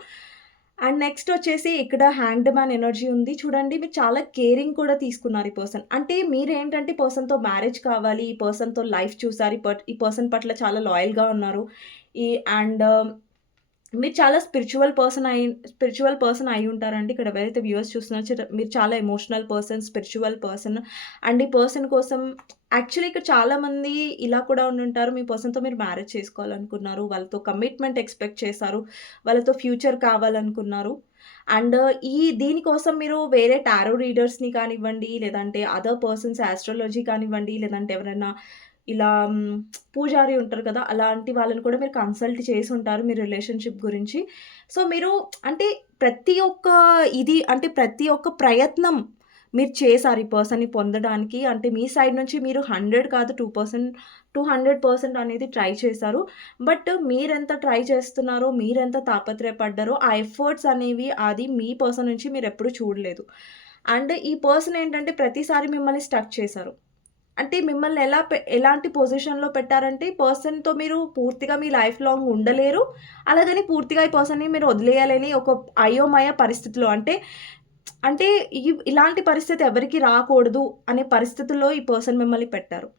అండ్ నెక్స్ట్ వచ్చేసి ఇక్కడ హ్యాంగ్డ్ మ్యాన్ ఎనర్జీ ఉంది. చూడండి, మీరు చాలా కేరింగ్ కూడా తీసుకున్నారు ఈ పర్సన్. అంటే మీరేంటంటే ఈ పర్సన్‌తో మ్యారేజ్ కావాలి, ఈ పర్సన్‌తో లైఫ్ చూసారు, ఈ పర్సన్ పట్ల చాలా లాయల్‌గా ఉన్నారు. ఈ అండ్ మీరు చాలా స్పిరిచువల్ పర్సన్ అయ్యుంటారండి. ఇక్కడ ఎవరైతే వ్యూవర్స్ చూస్తున్నారో మీరు చాలా emotional person, spiritual person. And ఈ పర్సన్ కోసం యాక్చువల్లీ ఇక్కడ చాలామంది ఇలా కూడా ఉండుంటారు. మీ పర్సన్‌తో మీరు మ్యారేజ్ చేసుకోవాలనుకున్నారు. వాళ్ళతో కమిట్మెంట్ ఎక్స్‌పెక్ట్ చేశారు. వాళ్ళతో ఫ్యూచర్ కావాలనుకున్నారు. అండ్ దీనికోసం మీరు వేరే టారో రీడర్స్‌ని కానివ్వండి, లేదంటే అదర్ పర్సన్స్ యాస్ట్రాలజీ కానివ్వండి, లేదంటే ఎవరైనా ఇలా పూజారి ఉంటారు కదా! అలాంటి వాళ్ళని కూడా మీరు కన్సల్ట్ చేసుంటారు మీ రిలేషన్‌షిప్ గురించి. సో, మీరు అంటే ప్రతి ఒక్క ప్రయత్నం మీరు చేశారు ఈ పర్సన్‌ని పొందడానికి. అంటే మీ సైడ్ నుంచి మీరు 100 కాదు 200% అనేది ట్రై చేశారు. బట్ మీరెంత ట్రై చేస్తున్నారో, మీరెంత తాపత్రయపడ్డారో, ఆ ఎఫర్ట్స్ అనేవి అది మీ పర్సన్ నుంచి మీరెప్పుడు చూడలేదు. అండ్ ఈ పర్సన్ ఏంటంటే ప్రతిసారి మిమ్మల్ని స్టక్ చేశారు. అంటే మిమ్మల్ని ఎలాంటి పొజిషన్‌లో పెట్టారంటే, ఈ పర్సన్‌తో మీరు పూర్తిగా మీ లైఫ్ లాంగ్ ఉండలేరు. అలాగని పూర్తిగా ఈ పర్సన్‌ని మీరు వదిలేయాలని ఒక అయోమయ పరిస్థితిలో అంటే, అంటే ఇలాంటి పరిస్థితి ఎవరికీ రాకూడదు అనే పరిస్థితుల్లో ఈ పర్సన్ మిమ్మల్ని పెట్టారు.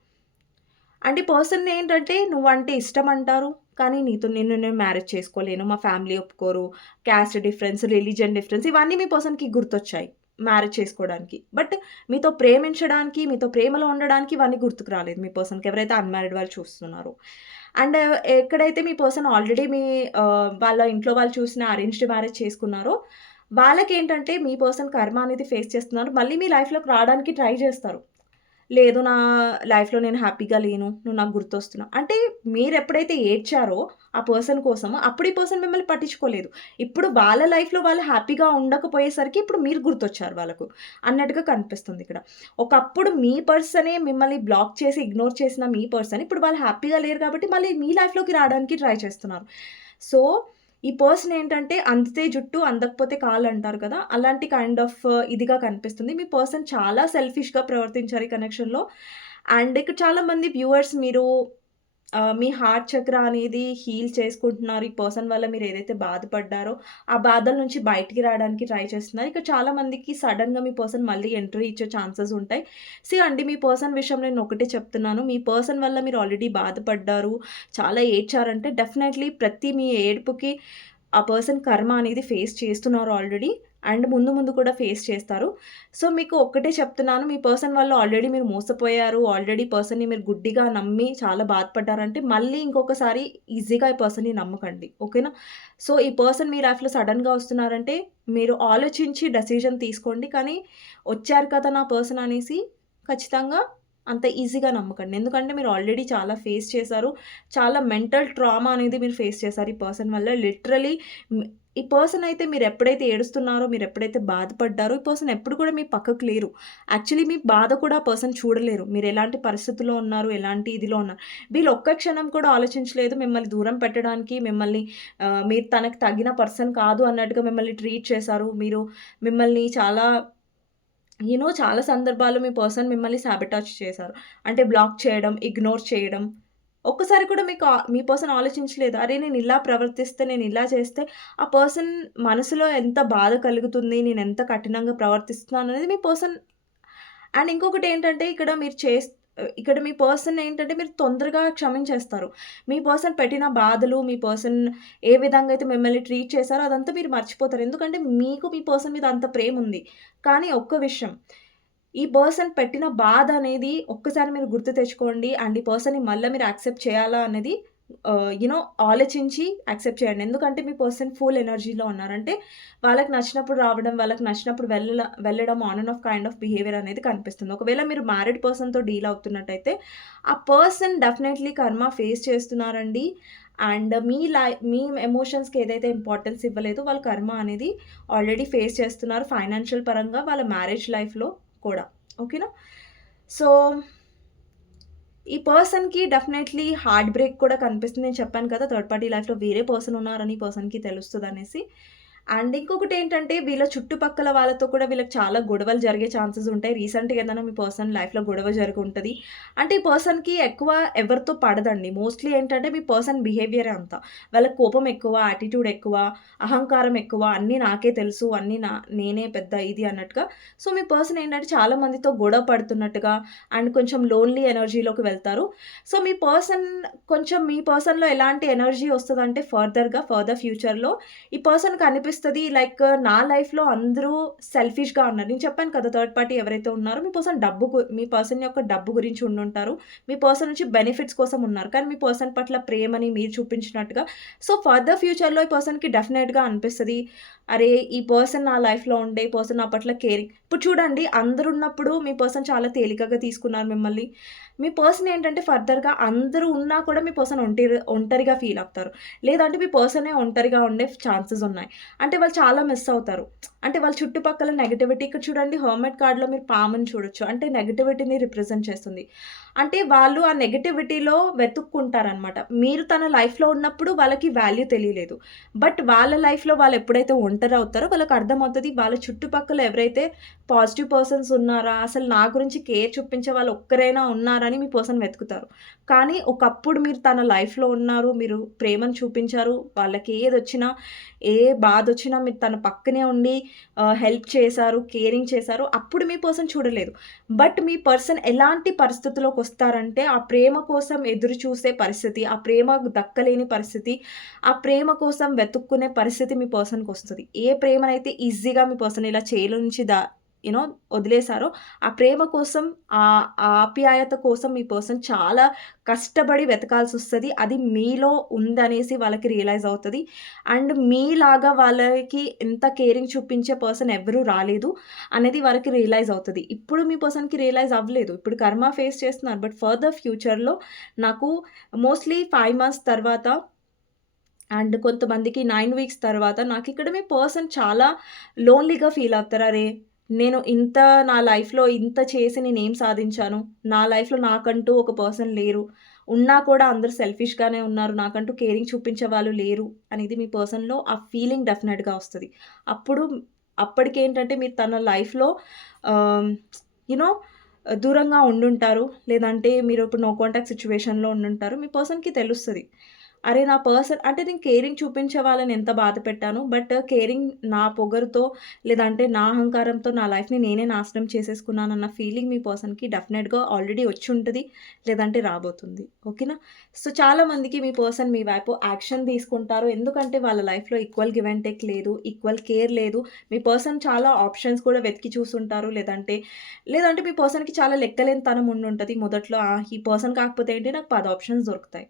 అంటే ఈ పర్సన్ ఏంటంటే నువ్వంటే ఇష్టమంటారు. కానీ నిన్ను నేను మ్యారేజ్ చేసుకోలేను. మా ఫ్యామిలీ ఒప్పుకోరు. క్యాస్ట్ డిఫరెన్స్, రిలిజియన్ డిఫరెన్స్ ఇవన్నీ మీ పర్సన్‌కి గుర్తొచ్చాయి మ్యారేజ్ చేసుకోవడానికి. బట్ మీతో ప్రేమించడానికి, మీతో ప్రేమలో ఉండడానికి ఇవన్నీ గుర్తుకు రాలేదు మీ పర్సన్‌కి. ఎవరైతే అన్‌మ్యారీడ్ వాళ్ళు చూస్తున్నారో. అండ్ ఎక్కడైతే మీ పర్సన్ ఆల్రెడీ వాళ్ళ ఇంట్లో వాళ్ళు చూసిన అరేంజ్డ్ మ్యారేజ్ చేసుకున్నారో, వాళ్ళకేంటంటే మీ పర్సన్ కర్మ అనేది ఫేస్ చేస్తున్నారు. మళ్ళీ మీ లైఫ్‌లోకి రావడానికి ట్రై చేస్తారు. లేదు నా లైఫ్‌లో నేను హ్యాపీగా లేను. నువ్వు నాకు గుర్తొస్తున్నావు. అంటే మీరెప్పుడైతే ఏడ్చారో ఆ పర్సన్ కోసం, అప్పుడు ఈ పర్సన్ మిమ్మల్ని పట్టించుకోలేదు. ఇప్పుడు వాళ్ళ లైఫ్‌లో వాళ్ళు హ్యాపీగా ఉండకపోయేసరికి ఇప్పుడు మీరు గుర్తొచ్చారు వాళ్ళకు అన్నట్టుగా కనిపిస్తుంది ఇక్కడ. ఒకప్పుడు మీ పర్సనే మిమ్మల్ని బ్లాక్ చేసి, ఇగ్నోర్ చేసిన మీ పర్సన్ ఇప్పుడు వాళ్ళు హ్యాపీగా లేరు కాబట్టి మళ్ళీ మీ లైఫ్‌లోకి రావడానికి ట్రై చేస్తున్నారు. సో, ఈ పర్సన్ ఏంటంటే అందితే జుట్టు, అందకపోతే కాళ్ళు అంటారు కదా! అలాంటి కైండ్ ఆఫ్ ఇదిగా కనిపిస్తుంది. మీ పర్సన్ చాలా సెల్ఫిష్‌గా ప్రవర్తించారు ఈ కనెక్షన్‌లో. అండ్ ఇక్కడ చాలామంది వ్యూవర్స్ మీరు మీ హార్ట్ చక్ర అనేది హీల్ చేసుకుంటున్నారు. ఈ పర్సన్ వల్ల మీరేదైతే బాధపడ్డారో, ఆ బాధల నుంచి బయటికి రావడానికి ట్రై చేస్తున్నారు. ఇక చాలా మందికి సడెన్‌గా మీ పర్సన్ మళ్ళీ ఎంట్రీ ఇచ్చే ఛాన్సెస్ ఉంటాయి. అండి మీ పర్సన్ విషయంలో నేను ఒకటే చెప్తున్నాను. మీ పర్సన్ వల్ల మీరు ఆల్రెడీ బాధపడ్డారు, చాలా ఏడ్చారంటే డెఫినైట్‌లీ ప్రతి మీ ఏడుపుకి ఆ పర్సన్ కర్మ అనేది ఫేస్ చేస్తున్నారు ఆల్రెడీ. అండ్ ముందు ముందు కూడా ఫేస్ చేస్తారు. మీకు ఒక్కటే చెప్తున్నాను. మీ పర్సన్ వల్ల ఆల్రెడీ మీరు మోసపోయారు. ఆల్రెడీ పర్సన్‌ని మీరు గుడ్డిగా నమ్మి చాలా బాధపడ్డారంటే, మళ్ళీ ఇంకొకసారి ఈజీగా ఈ పర్సన్‌ని నమ్మకండి. ఓకేనా? ఈ పర్సన్ మీ లైఫ్‌లో సడెన్‌గా వస్తున్నారంటే, మీరు ఆలోచించి డెసిషన్ తీసుకోండి. కానీ వచ్చారు కదా నా పర్సన్ అనేసి ఖచ్చితంగా అంత ఈజీగా నమ్మకండి. ఎందుకంటే మీరు ఆల్రెడీ చాలా ఫేస్ చేశారు. చాలా మెంటల్ ట్రామా అనేది మీరు ఫేస్ చేశారు ఈ పర్సన్ వల్ల. లిటరల్లీ ఈ పర్సన్ అయితే మీరెప్పుడైతే ఏడుస్తున్నారో, మీరెప్పుడైతే బాధపడ్డారో, ఈ పర్సన్ ఎప్పుడు కూడా మీ పక్కకు లేరు. యాక్చువల్లీ మీ బాధ కూడా ఆ పర్సన్ చూడలేరు. మీరెలాంటి పరిస్థితిలో ఉన్నారు, ఎలాంటి ఇదిలో ఉన్నారు. వీళ్ళు ఒక్క క్షణం కూడా ఆలోచించలేదు మిమ్మల్ని దూరం పెట్టడానికి, మిమ్మల్ని మీరు తనకు తగిన పర్సన్ కాదు అన్నట్టుగా మిమ్మల్ని ట్రీట్ చేశారు. మిమ్మల్ని చాలా చాలా సందర్భాల్లో మీ పర్సన్ మిమ్మల్ని సాబిటాజ్ చేశారు. అంటే బ్లాక్ చేయడం, ఇగ్నోర్ చేయడం. ఒక్కసారి కూడా మీ పర్సన్ ఆలోచించలేదు. అరే! నేనిలా ప్రవర్తిస్తే, నేనిలా చేస్తే ఆ పర్సన్ మనసులో ఎంత బాధ కలుగుతుంది, నేనెంత కఠినంగా ప్రవర్తిస్తున్నాననేది మీ పర్సన్. అండ్ ఇంకొకటేంటంటే ఇక్కడ మీ పర్సన్ ఏంటంటే మీరు తొందరగా క్షమించేస్తారు. మీ పర్సన్ పెట్టిన బాధలు, మీ పర్సన్ ఏ విధంగా అయితే మిమ్మల్ని ట్రీట్ చేశారో అదంతా మీరు మర్చిపోతారు. ఎందుకంటే మీకు మీ పర్సన్ మీద అంత ప్రేముంది. కానీ ఒక్క విషయం, ఈ పర్సన్ పెట్టిన బాధ అనేది ఒక్కసారి మీరు గుర్తు తెచ్చుకోండి. అండ్ ఈ పర్సన్‌ని మళ్ళా మీరు యాక్సెప్ట్ చేయాలా అనేది ఆలోచించి యాక్సెప్ట్ చేయండి. ఎందుకంటే మీ పర్సన్ ఫుల్ ఎనర్జీలో ఉన్నారు. అంటే వాళ్ళకి నచ్చినప్పుడు రావడం, వాళ్ళకి నచ్చినప్పుడు వెళ్ళడం on and of kind of behaviour అనేది కనిపిస్తుంది. ఒకవేళ మీరు మ్యారీడ్ పర్సన్‌తో డీల్ అవుతున్నట్టయితే, ఆ పర్సన్ డెఫినైట్‌లీ కర్మ ఫేస్ చేస్తున్నారండి. అండ్ మీ ఎమోషన్స్‌కి ఏదైతే ఇంపార్టెన్స్ ఇవ్వలేదో వాళ్ళు కర్మ అనేది ఆల్రెడీ ఫేస్ చేస్తున్నారు. ఫైనాన్షియల్ పరంగా వాళ్ళ మ్యారేజ్ లైఫ్‌లో కూడా. ఓకేనా? సో, ఈ పర్సన్‌కి డెఫినైట్‌లీ హార్ట్ బ్రేక్ కూడా కనిపిస్తుంది. నేను చెప్పాను కదా! థర్డ్ పార్టీ లైఫ్‌లో వేరే పర్సన్ ఉన్నారని ఈ పర్సన్‌కి తెలుస్తదనేసి. అండ్ ఇంకొకటేంటంటే వీళ్ళ చుట్టుపక్కల వాళ్ళతో కూడా వీళ్ళకి చాలా గొడవలు జరిగే ఛాన్సెస్ ఉంటాయి. రీసెంట్‌గా ఏదైనా మీ పర్సన్ లైఫ్‌లో గొడవ జరిగుంటది. అంటే ఈ పర్సన్‌కి ఎక్కువ ఎవరితో పడదండి. మోస్ట్‌లీ ఏంటంటే మీ పర్సన్ బిహేవియరే అంత. వాళ్ళకి కోపం ఎక్కువ, యాటిట్యూడ్ ఎక్కువ, అహంకారం ఎక్కువ, అన్నీ నాకే తెలుసు, అన్నీ నేనే పెద్ద ఇది అన్నట్టుగా. మీ పర్సన్ ఏంటంటే చాలా మందితో గొడవ పడుతున్నట్టుగా అండ్ కొంచెం లోన్లీ ఎనర్జీలోకి వెళ్తారు. మీ పర్సన్‌లో ఎలాంటి ఎనర్జీ వస్తదంటే ఫర్దర్ ఫ్యూచర్‌లో ఈ పర్సన్‌కి అనిపిస్తది లైక్ నా లైఫ్‌లో అందరూ సెల్ఫిష్‌గా ఉన్నారు. నేను చెప్పాను కదా! థర్డ్ పార్టీ ఎవరైతే ఉన్నారో మీ పర్సన్ యొక్క డబ్బు గురించి ఉండుంటారు. మీ పర్సన్ నుంచి బెనిఫిట్స్ కోసం ఉన్నారు. కానీ మీ పర్సన్ పట్ల ప్రేమని మీరు చూపించినట్టుగా ఫర్దర్ ఫ్యూచర్‌లో ఈ పర్సన్‌కి డెఫినెట్‌గా అనిపిస్తది. అరే! ఈ పర్సన్ నా లైఫ్‌లో ఉండే, ఈ పర్సన్ నా పట్ల కేరింగ్ ఇప్పుడు చూడండి అందరున్నప్పుడు మీ పర్సన్ చాలా తేలికగా తీసుకున్నారు మిమ్మల్ని. మీ పర్సన్ ఏంటంటే ఫర్దర్‌గా అందరూ ఉన్నా కూడా మీ పర్సన్ ఒంటరిగా ఫీల్ అవుతారు. లేదంటే మీ పర్సనే ఒంటరిగా ఉండే ఛాన్సెస్ ఉన్నాయి. అంటే వాళ్ళు చాలా మిస్ అవుతారు. అంటే వాళ్ళ చుట్టుపక్కల నెగటివిటీ ఇక్కడ చూడండి హెర్మిట్ కార్డ్‌లో మీరు పాముని చూడొచ్చు. అంటే నెగటివిటీని రిప్రజెంట్ చేస్తుంది. అంటే వాళ్ళు ఆ నెగటివిటీలో వెతుక్కుంటారనమాట. మీరు తన లైఫ్‌లో ఉన్నప్పుడు వాళ్ళకి వాల్యూ తెలియలేదు. బట్ వాళ్ళ లైఫ్‌లో వాళ్ళు ఎప్పుడైతే ఒంటరవుతారో వాళ్ళకి అర్థమవుతది వాళ్ళ చుట్టుపక్కల ఎవరైతే పాజిటివ్ పర్సన్స్ ఉన్నారా? అసలు నా గురించి కేర్ చూపించే వాళ్ళు ఒక్కరైనా ఉన్నారని మీ పర్సన్ వెతుకుతారు. కానీ ఒకప్పుడు మీరు తన లైఫ్‌లో ఉన్నారు. మీరు ప్రేమను చూపించారు. వాళ్ళకి ఏదొచ్చినా, ఏ బాధొచ్చినా మీరు తన పక్కనే ఉండి హెల్ప్ చేశారు, కేరింగ్ చేశారు. అప్పుడు మీ పర్సన్ చూడలేదు. బట్ మీ పర్సన్ ఎలాంటి పరిస్థితిలోకొస్తారంటే, ఆ ప్రేమ కోసం ఎదురు చూసే పరిస్థితి, ఆ ప్రేమ దక్కలేని పరిస్థితి, ఆ ప్రేమ కోసం వెతుక్కునే పరిస్థితి మీ పర్సన్‌కొస్తది. ఏ ప్రేమనైతే ఈజీగా మీ పర్సన్ ఇలా చేలో నుంచి వదిలేసారో, ఆ ప్రేమ కోసం, ఆ ఆప్యాయత కోసం మీ పర్సన్ చాలా కష్టపడి వెతకాల్సొస్తది. అది మీలో ఉందనేసి వాళ్ళకి రియలైజ్ అవుతది. అండ్ మీలాగా వాళ్ళకి ఎంత కేరింగ్ చూపించే పర్సన్ ఎవ్వరూ రాలేదు అనేది వాళ్ళకి రియలైజ్ అవుతది. ఇప్పుడు మీ పర్సన్‌కి రియలైజ్ అవ్వలేదు. ఇప్పుడు కర్మ ఫేస్ చేస్తున్నారు. బట్ ఫర్దర్ ఫ్యూచర్‌లో నాకు మోస్ట్‌లీ 5 మంత్స్ తర్వాత అండ్ కొంతమందికి 9 వీక్స్ తర్వాత నాకిక్కడ మీ పర్సన్ చాలా లోన్‌లీగా ఫీల్ అవుతారు. అరే! నేను ఇంత నా లైఫ్‌లో ఇంత చేసి నేనేం సాధించాను? నా లైఫ్‌లో నాకంటూ ఒక పర్సన్ లేరు. ఉన్నా కూడా అందరూ సెల్ఫిష్‌గానే ఉన్నారు. నాకంటూ కేరింగ్ చూపించే వాళ్ళు లేరు అనేది మీ పర్సన్‌లో ఆ ఫీలింగ్ డెఫినెట్‌గా వస్తది. అప్పుడు అప్పటికేంటంటే మీరు తన లైఫ్‌లో ఆహ్, యూ నో దూరంగా ఉండుంటారు. లేదంటే మీరు ఇప్పుడు నో కాంటాక్ట్ సిట్యుయేషన్‌లో ఉండుంటారు. మీ పర్సన్‌కి తెలుస్తది. అరే! నా పర్సన్ అంటే నేను కేరింగ్ చూపించే వాళ్ళని ఎంత బాధ పెట్టాను. బట్ కేరింగ్ నా పొగరుతో లేదంటే నా అహంకారంతో నా లైఫ్‌ని నేనే నాశనం చేసేసుకున్నానన్న ఫీలింగ్ మీ పర్సన్‌కి డెఫినెట్‌గా ఆల్రెడీ వచ్చుంటది. లేదంటే రాబోతుంది. ఓకేనా? సో, చాలామందికి మీ పర్సన్ మీ వైపు యాక్షన్ తీసుకుంటారు. ఎందుకంటే వాళ్ళ లైఫ్‌లో ఈక్వల్ గివ్ అండ్ టేక్ లేదు. ఈక్వల్ కేర్ లేదు. మీ పర్సన్ చాలా ఆప్షన్స్ కూడా వెతికి చూసుంటారు. లేదంటే మీ పర్సన్‌కి చాలా లెక్కలేనితనం ఉండుంటది. మొదట్లో ఈ పర్సన్ కాకపోతే ఏంటి నాకు 10 ఆప్షన్స్ దొరుకుతాయి.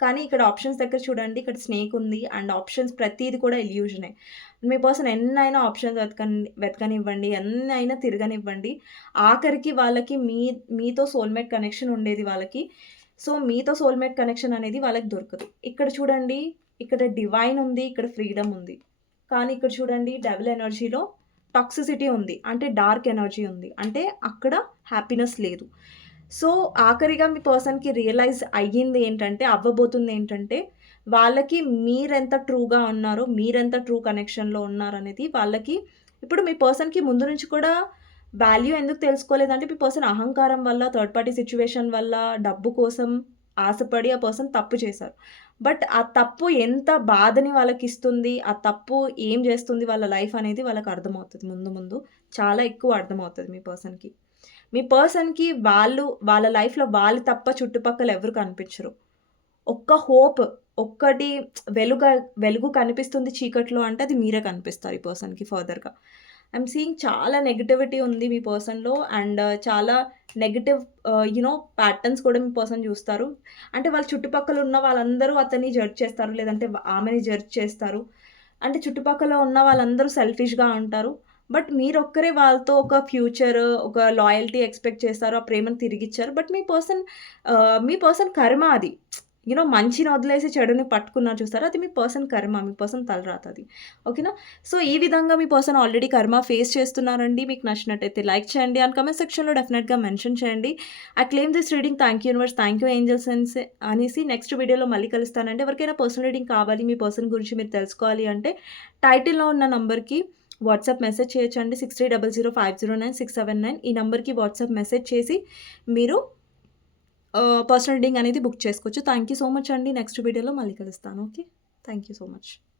కానీ ఇక్కడ ఆప్షన్స్ దగ్గర చూడండి. ఇక్కడ స్నేక్ ఉంది. అండ్ ఆప్షన్స్ ప్రతీది కూడా ఇల్యూజనే. మీ పర్సన్ ఎన్నైనా ఆప్షన్స్ వెతకనివ్వండి. ఎన్నైనా తిరగనివ్వండి. ఆఖరికి వాళ్ళకి మీతో సోల్‌మేట్ కనెక్షన్ ఉండేది వాళ్ళకి. సో, మీతో సోల్‌మేట్ కనెక్షన్ అనేది వాళ్ళకి దొరకదు. ఇక్కడ చూడండి. ఇక్కడ డివైన్ ఉంది. ఇక్కడ ఫ్రీడమ్ ఉంది. కానీ ఇక్కడ చూడండి డెవిల్ ఎనర్జీలో టాక్సిసిటీ ఉంది. అంటే డార్క్ ఎనర్జీ ఉంది. అంటే అక్కడ హ్యాపీనెస్ లేదు. సో, ఆఖరిగా మీ పర్సన్‌కి రియలైజ్ అవ్వబోతుందేంటంటే, వాళ్ళకి మీరెంత ట్రూగా ఉన్నారో, మీరెంత ట్రూ కనెక్షన్‌లో ఉన్నారనేది వాళ్ళకి ఇప్పుడు మీ పర్సన్‌కి ముందు నుంచి కూడా వాల్యూ ఎందుకు తెలుసుకోలేదంటే, మీ పర్సన్ అహంకారం వల్ల, థర్డ్ పార్టీ సిట్యుయేషన్ వల్ల, డబ్బు కోసం ఆశపడి ఆ పర్సన్ తప్పు చేశారు. బట్ ఆ తప్పు ఎంత బాధని వాళ్ళకిస్తుంది, ఆ తప్పు ఏం జేస్తుంది వాళ్ళ లైఫ్ అనేది వాళ్ళకర్థమవుతది ముందు ముందు. చాలా ఎక్కువ అర్థమవుతది మీ పర్సన్‌కి. మీ పర్సన్‌కి వాళ్ళ లైఫ్‌లో వాళ్ళు తప్ప చుట్టుపక్కల ఎవరు కనిపించరు. ఒక్క హోప్, ఒక్కటి వెలుగ వెలుగు కనిపిస్తుంది చీకట్లో అంటే అది మీరే కనిపిస్తారు ఈ పర్సన్‌కి ఫర్దర్‌గా. ఐయామ్ సీయింగ్ చాలా నెగటివిటీ ఉంది మీ పర్సన్‌లో అండ్ చాలా నెగెటివ్ ప్యాటర్న్స్ కూడా మీ పర్సన్ చూస్తారు. అంటే వాళ్ళ చుట్టుపక్కల ఉన్న వాళ్ళందరూ అతన్ని జడ్జ్ చేస్తారు. లేదంటే ఆమెని జడ్జ్ చేస్తారు. అంటే చుట్టుపక్కల ఉన్న వాళ్ళందరూ సెల్ఫిష్‌గా ఉంటారు. బట్ మీరొక్కరే వాళ్ళతో ఒక ఫ్యూచర్, ఒక లాయల్టీ ఎక్స్‌పెక్ట్ చేస్తారు. ఆ ప్రేమను తిరిగిచ్చారు. బట్ మీ పర్సన్ కర్మ అది. మంచిని వదిలేసి చెడుని పట్టుకున్నారు చూసారా? అది మీ పర్సన్ కర్మ. మీ పర్సన్ తలరాత అది. ఓకేనా? సో, ఈ విధంగా మీ పర్సన్ ఆల్రెడీ కర్మ ఫేస్ చేస్తున్నారండి. మీకు నచ్చినట్టయితే లైక్ చేయండి. అండ్ కామెంట్ సెక్షన్‌లో డెఫినెట్‌గా మెన్షన్ చేయండి. I claim this reading. Thank you universe, thank you angels అనేసి నెక్స్ట్ వీడియోలో మళ్ళీ కలుస్తానండి. ఎవరికైనా పర్సనల్ రీడింగ్ కావాలి, మీ పర్సన్ గురించి మీరు తెలుసుకోవాలి అంటే టైటిల్‌లో ఉన్న నంబర్‌కి వాట్సాప్ మెసేజ్ చేయొచ్చండి. 6300509679 ఈ నంబర్‌కి వాట్సాప్ మెసేజ్ చేసి మీరు పర్సనల్ రీడింగ్ అనేది బుక్ చేసుకోవచ్చు. థాంక్ యూ సో మచ్ అండి. నెక్స్ట్ వీడియోలో మళ్ళీ కలుస్తాను. Okay. Thank you so much.